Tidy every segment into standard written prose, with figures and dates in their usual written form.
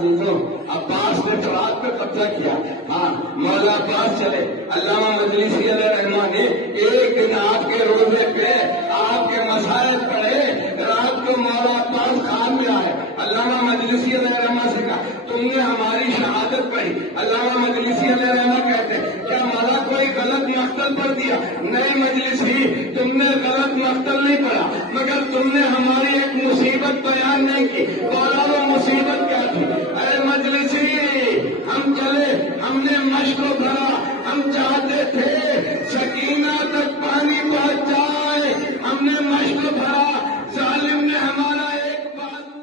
عزیزوں عباس نے فرات پہ قبضہ کیا. ہاں مولا عباس چلے. علامہ مجلسی علیہ رحمہ نے ایک دن آپ کے روزے پہ آپ کے مسائل پڑھے. رات کو مولا عباس خواب میں آئے. علامہ مجلسی علیہ رحمہ سے کہا تم نے ہماری شہادت پڑھی. علامہ مجلسی علیہ رحمہ کہتے کیا مولا کوئی غلط مقتل پڑھ دیا؟ نہیں مجلسی تم نے غلط مقتل نہیں پڑھا مگر تم نے ہماری ایک مصیبت بیان نہیں کی. مولا وہ مصیبت کیا تھی؟ اے مجلسی ہم چلے, ہم نے مشق بھرا, ہم چاہتے تھے سکینہ تک پانی پہنچ جائے, ہم نے مشق بھرا, ظالم نے ہمارا ایک بازو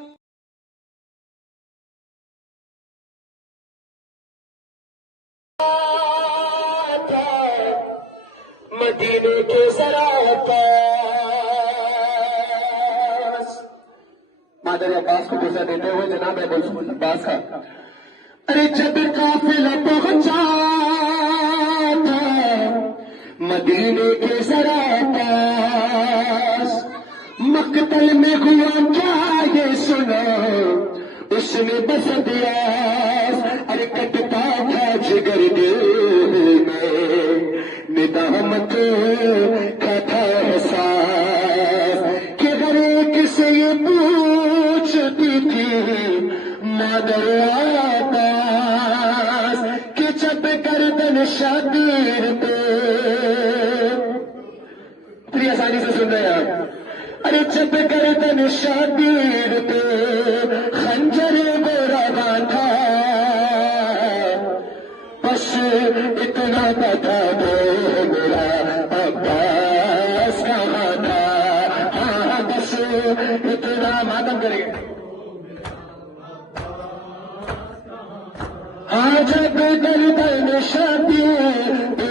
مدینے کے سراپاس. مادر عباس کو دوسرا دیتے ہوئے جناب ابو عباس کا ارے جب قافلہ پہنچا تھا مدینے کے سراپاس, مقتل میں ہوا کیا یہ سنا اس میں بس دیا. ارے کٹتا تھا جگر دل میں ندامت کا تھا احساس کہ ہر ایک سے یہ پوچھتی تھی مادر عباس کہ جب گردن شبیر پہ پوری آسانی سے سن رہے ہیں آپ. ارے جب گردن شبیر پہ خنجر گورا باندھا بس اتنا بتا دو میرا عباس کہاں تھا. ہاں بس اتنا ماتم کریں گے. ہاں جب گردن شبیر پہ